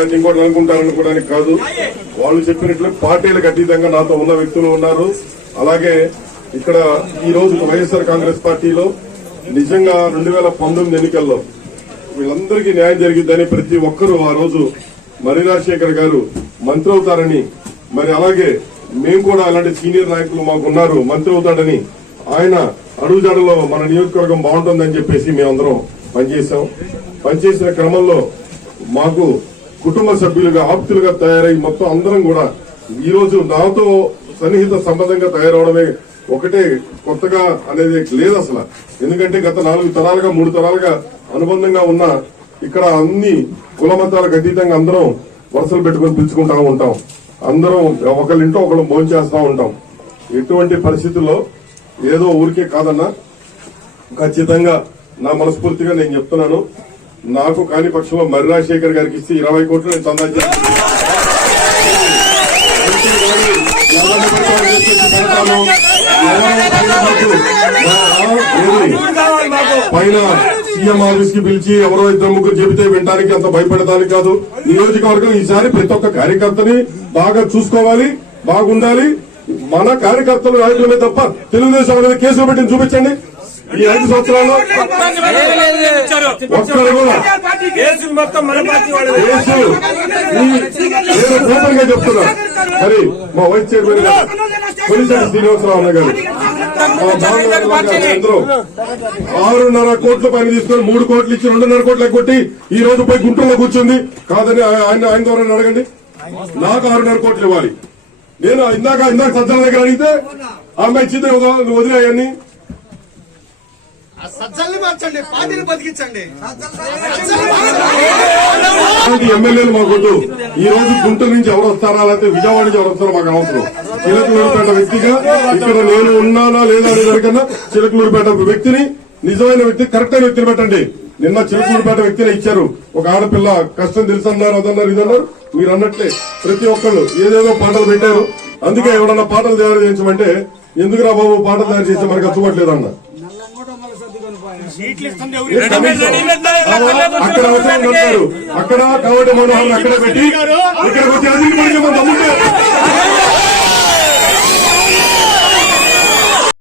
లేకపోతే ఇంకోటి అనుకుంటారనుకోవడానికి కాదు. వాళ్ళు చెప్పినట్లు పార్టీలకు అతీతంగా నాతో ఉన్న వ్యక్తులు ఉన్నారు. అలాగే ఇక్కడ ఈ రోజు వైఎస్ఆర్ కాంగ్రెస్ పార్టీలో నిజంగా 2019 ఎన్నికల్లో వీళ్ళందరికీ న్యాయం జరిగిద్దని ప్రతి ఒక్కరూ ఆ రోజు మర్రి రాజశేఖర్ గారు మంత్రి అవుతారని, మరి అలాగే మేము కూడా అలాంటి సీనియర్ నాయకులు మాకున్నారు మంత్రి అవుతాడని, ఆయన అడుగుజాడలో మన నియోజకవర్గం బాగుంటుందని చెప్పేసి మేమందరం పనిచేశాం. పనిచేసిన క్రమంలో మాకు కుటుంబ సభ్యులుగా ఆప్తులుగా తయారై మొత్తం అందరం కూడా ఈ రోజు నాతో సన్నిహిత సంబంధంగా తయారవడమే ఒకటే కొత్తగా అనేది లేదు అసలు. ఎందుకంటే గత 4 తరాలుగా 3 తరాలుగా అనుబంధంగా ఉన్న ఇక్కడ అన్ని కుల మతాలకు అతీతంగా అందరం వరుసలు పెట్టుకుని పిలుచుకుంటా ఉంటాం. అందరం ఒకళ్ళింటో ఒకళ్ళు భోంచేస్తా ఉంటాం. ఎటువంటి పరిస్థితుల్లో ఏదో ఊరికే కాదన్నా, ఖచ్చితంగా నా మనస్ఫూర్తిగా నేను చెప్తున్నాను, నాకు కాని పక్షంలో మర్రి రాజశేఖర్ గారికి ఇస్తే 20 కోట్లు నేను చందా పైన సీఎం ఆఫీస్ కి పిలిచి ఎవరో 2-3 చెబితే వినడానికి అంత భయపడటానికి కాదు. నియోజకవర్గం ఈసారి ప్రతి ఒక్క కార్యకర్తని బాగా చూసుకోవాలి, బాగుండాలి. మన కార్యకర్తలు నాయకులమే తప్ప తెలుగుదేశం అనేది కేసులు పెట్టి చూపించండి. ఈ 5 సంవత్సరాల్లో ఒక్కరు కూడా ఓపెన్ గా చెప్తున్నా. మరి మా వైస్ చైర్మన్ గారు కొలిసారి శ్రీనివాసరావు అన్న గారు అందరూ 6.5 కోట్ల పైన తీసుకొని 3 కోట్లు ఇచ్చి 2.5 కోట్లు కొట్టి ఈ రోజు పోయి గుంటూరులో కూర్చుంది. కాదని ఆయన ద్వారా అడగండి. నాకు 6.5 కోట్లు ఇవ్వాలి. నేను ఇందాక సజ్జల దగ్గర అడిగితే అమ్మాయి ఇచ్చింది వదిలేయని. ఎమ్మెల్యేలు మాకొద్దు. ఈ రోజు గుంటూరు నుంచి ఎవరు వస్తారా లేకపోతే విజయవాడ నుంచి ఎవరు వస్తారో మాకు అవసరం. చిలకలూరుపేట వ్యక్తిగా ఇక్కడ నేను ఉన్నానా లేదా అనే దానికన్నా చిలకలూరుపేట వ్యక్తిని, నిజమైన వ్యక్తి, కరెక్ట్ అయిన వ్యక్తిని పెట్టండి. నిన్న చిలకలూరుపేట వ్యక్తిని ఇచ్చారు. ఒక ఆడపిల్ల కష్టం తెలుసన్నారు, అదన్నారు, ఇదన్నారు. మీరు అన్నట్లే ప్రతి ఒక్కళ్ళు ఏదేదో పాటలు పెట్టారు. అందుకే ఎవరన్నా పాటలు తయారు చేయించమంటే ఎందుకురా బాబు పాటలు తయారు చేస్తే మనకు అచ్చుకోవట్లేదు అన్న. అక్కడ అవసరం అంటారు. అక్కడ కాబట్టి మనోహర్ అక్కడ పెట్టి ఇక్కడికి వచ్చి అధిక